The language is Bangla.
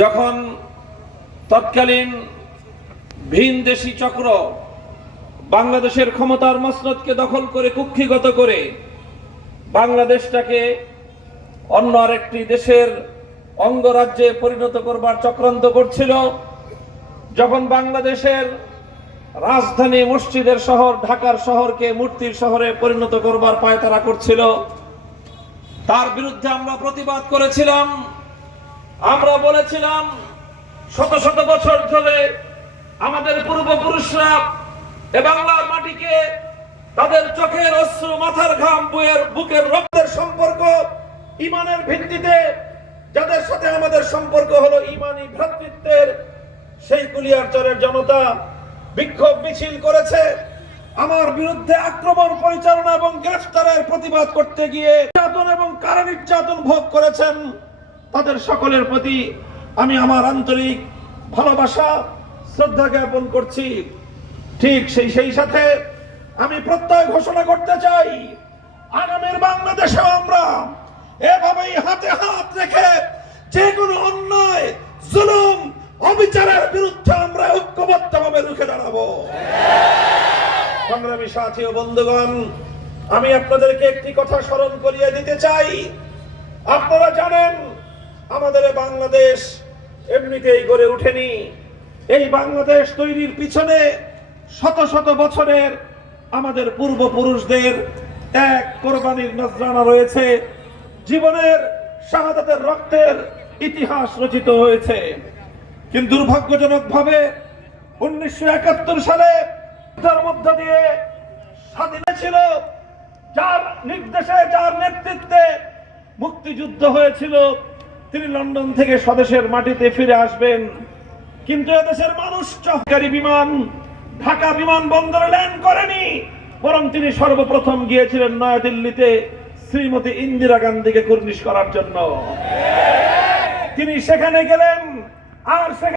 যখন তৎকালীন ভিন দেশি চক্র বাংলাদেশের ক্ষমতার মসনদকে দখল করে কুক্ষিগত করে বাংলাদেশটাকে অন্য আরেকটি দেশের অঙ্গরাজ্যে পরিণত করবার চক্রান্ত করছিল, যখন বাংলাদেশের রাজধানী মসজিদের শহর ঢাকার শহরকে মূর্তির শহরে পরিণত করবার পায়তারা করছিল, তার বিরুদ্ধে আমরা প্রতিবাদ করেছিলাম। আমরা বলেছিলাম, শত শত বছর ধরে আমাদের পূর্বপুরুষরা এ বাংলার মাটিকে তাদের চোখের অশ্রু, মাথার ঘাম, বইয়ের বুকের রক্তের সম্পর্ক, ইমানের ভিত্তিতে যাদের সাথে আমাদের সম্পর্ক হলো ইমানি ভ্রাতৃত্বের, সেই কুলিয়ারচরের জনতা বিক্ষোভ মিছিল করেছে। আমার বিরুদ্ধে আক্রমণ, পরিচালনা এবং গ্রেফতারের প্রতিবাদ করতে গিয়ে নির্যাতন এবং কারা নির্যাতন ভোগ করেছেন তাদের সকলের প্রতি আমি আমার আন্তরিক ভালোবাসা, শ্রদ্ধা জ্ঞাপন করছি। ঠিক সেই সেই সাথে আমি প্রত্যয় ঘোষণা করতে চাই, আগামীর বাংলাদেশে আমরা এভাবেই হাতে হাত রেখে যে কোনো অন্যায়, জুলুম, অবিচারের বিরুদ্ধে আমরা ঐক্যবদ্ধভাবে রুখে দাঁড়াবো। সংগ্রামী সাথী ও বন্ধুগণ, আমি আপনাদেরকে একটি কথা স্মরণ করিয়ে দিতে চাই। আপনারা জানেন আমাদের বাংলাদেশ এমনিতেই গড়ে ওঠেনি। এই বাংলাদেশ তৈরির পিছনে শত শত বছরের আমাদের পূর্বপুরুষদের এক কোরবানির নজরানা রয়েছে। জীবনের শাহাদাতের রক্তের ইতিহাস রচিত হয়েছে। কিন্তু দুর্ভাগ্যজনক ভাবে উনিশশো একাত্তর সালে তার মধ্য দিয়ে স্বাধীন ছিল, যার নির্দেশে, যার নেতৃত্বে মুক্তিযুদ্ধ হয়েছিল। তিনি লন্ডন থেকে স্বদেশের মাটিতে ফিরে আসবেন। কিন্তু এদেশের মানুষ চহকারী বিমান, ঢাকা বিমান বন্দরে ল্যান্ড করেনি। বরং তিনি সর্বপ্রথম গিয়েছিলেন নয়াদিল্লিতে শ্রীমতী ইন্দিরা গান্ধীকে কুর্নিশ করার জন্য। তিনি সেখানে গেলেন, আর সেখানে